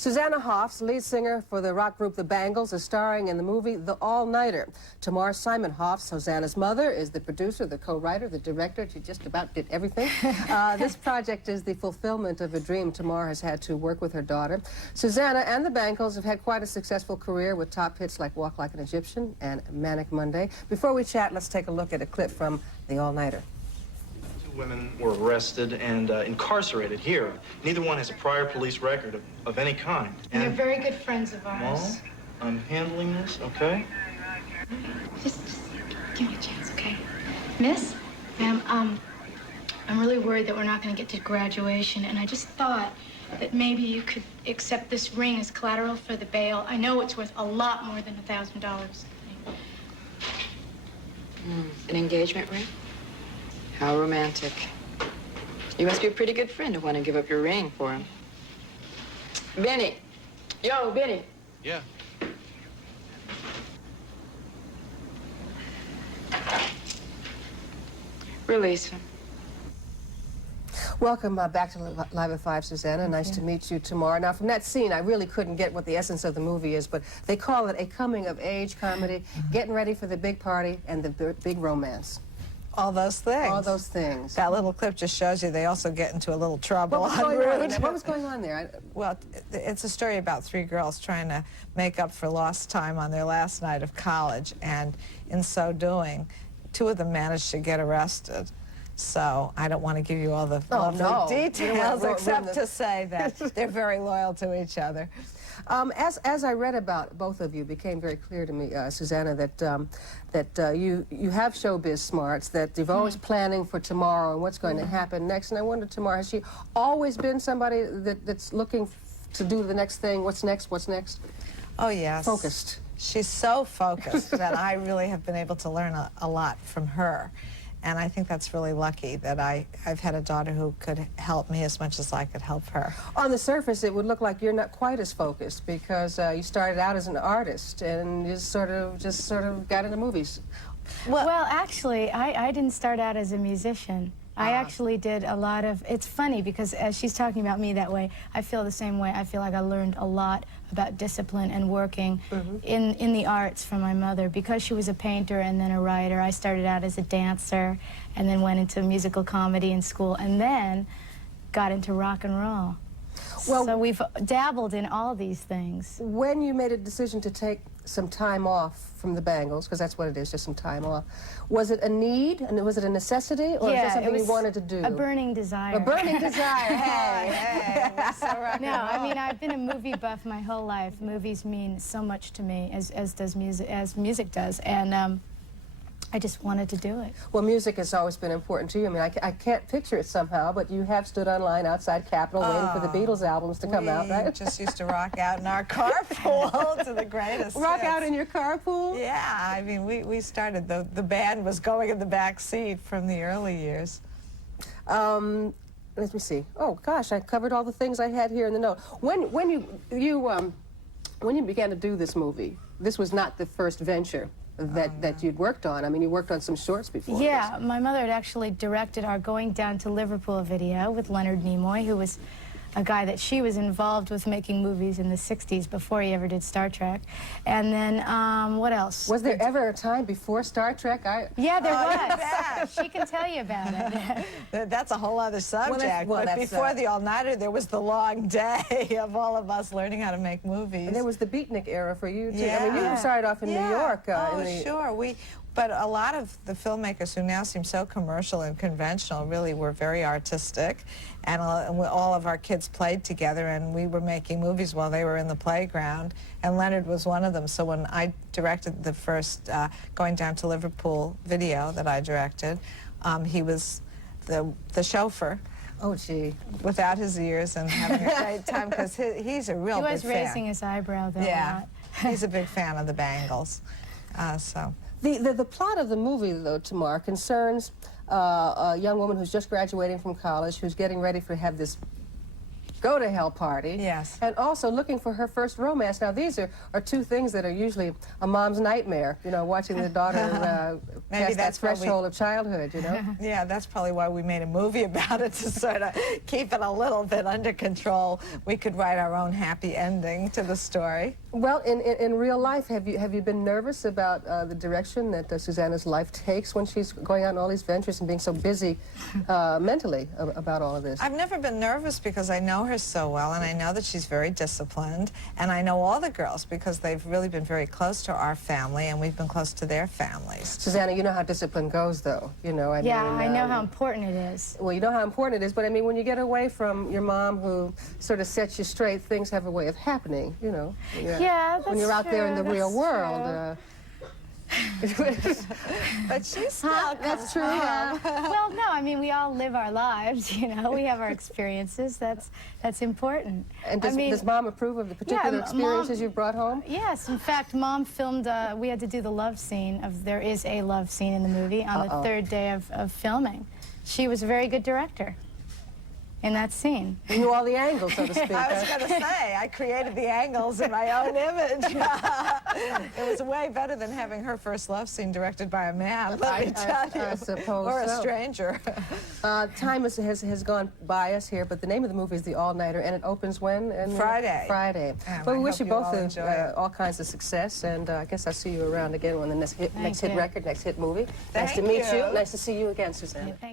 Susanna Hoffs, lead singer for the rock group The Bangles, is starring in the movie The Allnighter. Tamar Simon Hoffs, Susanna's mother, is the producer, the co-writer, the director. She just about did everything. This project is the fulfillment of a dream Tamar has had to work with her daughter. Susanna and The Bangles have had quite a successful career with top hits like Walk Like an Egyptian and Manic Monday. Before we chat, let's take a look at a clip from The Allnighter. Women were arrested and incarcerated here. Neither one has a prior police record of any kind. And they're very good friends of ours. Well, I'm handling this, okay? Just give me a chance, okay? Miss, ma'am, I'm really worried that we're not going to get to graduation, and I just thought that maybe you could accept this ring as collateral for the bail. I know it's worth a lot more than $1,000. An engagement ring? How romantic. You must be a pretty good friend to want to give up your ring for him. Benny. Yo, Benny. Yeah. Release him. Welcome back to Live at 5, Susanna. Nice to meet you, Tamar. Now, from that scene, I really couldn't get what the essence of the movie is, but they call it a coming-of-age comedy, getting ready for the big party and the big romance. All those things. All those things. That little clip just shows you they also get into a little trouble. What was going on there? Well, it's a story about three girls trying to make up for lost time on their last night of college, and in so doing, two of them managed to get arrested. So I don't want to give you all the details, except to say that they're very loyal to each other. As I read about both of you, it became very clear to me, Susanna, that you have showbiz smarts, that you're always planning for tomorrow and what's going to happen next. And I wonder, Tamar, has she always been somebody that's looking to do the next thing? What's next? What's next? Oh, yes. Focused. She's so focused that I really have been able to learn a lot from her. And I think that's really lucky that I've had a daughter who could help me as much as I could help her. On the surface, it would look like you're not quite as focused because you started out as an artist and you just sort of got into movies. Well, actually, I didn't start out as a musician. I actually did a lot of, it's funny because as she's talking about me that way, I feel the same way. I feel like I learned a lot about discipline and working in the arts from my mother. Because she was a painter and then a writer, I started out as a dancer and then went into musical comedy in school and then got into rock and roll. Well, so we've dabbled in all these things. When you made a decision to take some time off from the Bangles, because that's what it is, just some time off, was it a need, and was it a necessity, or is it something you wanted to do? A burning desire. A burning desire, hey, so rock and roll. I mean, I've been a movie buff my whole life. Movies mean so much to me, as does music, as music does, and I just wanted to do it. Well, music has always been important to you. I mean, I can't picture it somehow, but you have stood online outside Capitol waiting for the Beatles albums to come out, right? We just used to rock out in our carpool to the greatest Rock hits. out in your carpool? Yeah, I mean, we started, the band was going in the back seat from the early years. Let me see. Oh, gosh, I covered all the things I had here in the note. When you began to do this movie, this was not the first venture that you'd worked on. I mean, you worked on some shorts before. Yeah, my mother had actually directed our Going Down to Liverpool video with Leonard Nimoy, who was a guy that she was involved with making movies in the 60s before he ever did Star Trek. And then, what else? Was there ever a time before Star Trek? Yeah, there was. She can tell you about it. That's a whole other subject. But before the All-Nighter, there was the long day of all of us learning how to make movies. And there was the beatnik era for you, too. Yeah. I mean, you started off in New York. Sure. But a lot of the filmmakers who now seem so commercial and conventional really were very artistic, and all of our kids played together, and we were making movies while they were in the playground, and Leonard was one of them. So when I directed the first Going Down to Liverpool video that I directed, he was the chauffeur. Oh, gee. Without his ears and having a great time, because he's a real big fan. He was raising his eyebrow, though, a lot. He's a big fan of the Bangles, so... The plot of the movie, though, Tamar, concerns a young woman who's just graduating from college, who's getting ready to have this go to hell party. Yes. And also looking for her first romance. Now, these are two things that are usually a mom's nightmare, you know, watching the daughter pass that threshold of childhood, you know? Yeah, that's probably why we made a movie about it, to sort of keep it a little bit under control. We could write our own happy ending to the story. Well, in real life, have you been nervous about the direction that Susanna's life takes when she's going out on all these ventures and being so busy mentally about all of this? I've never been nervous because I know her so well, and I know that she's very disciplined, and I know all the girls because they've really been very close to our family, and we've been close to their families. Susanna, you know how discipline goes, though. You know, I mean, I know how important it is. Well, you know how important it is, but I mean, when you get away from your mom who sort of sets you straight, things have a way of happening, you know. Yeah, that's when you're out there in the true, real that's world. But she's still That's true. Well, no, I mean, we all live our lives, you know. We have our experiences. That's important. And I mean, does Mom approve of the particular experiences you've brought home? Yes. In fact, Mom filmed, we had to do the love scene there is a love scene in the movie on the third day of filming. She was a very good director in that scene. You knew all the angles, so to speak. I was going to say, I created the angles in my own image. It was way better than having her first love scene directed by a man, let me tell you. I suppose or a so. stranger. Time has gone by us here, but the name of the movie is The Allnighter, and it opens when? Friday. Friday. And Well, I we wish hope you you all both enjoy it. all kinds of success, and I guess I'll see you around again when the next hit record, next hit movie. Nice to Thank meet you. you. Nice to see you again, Susanna. Thank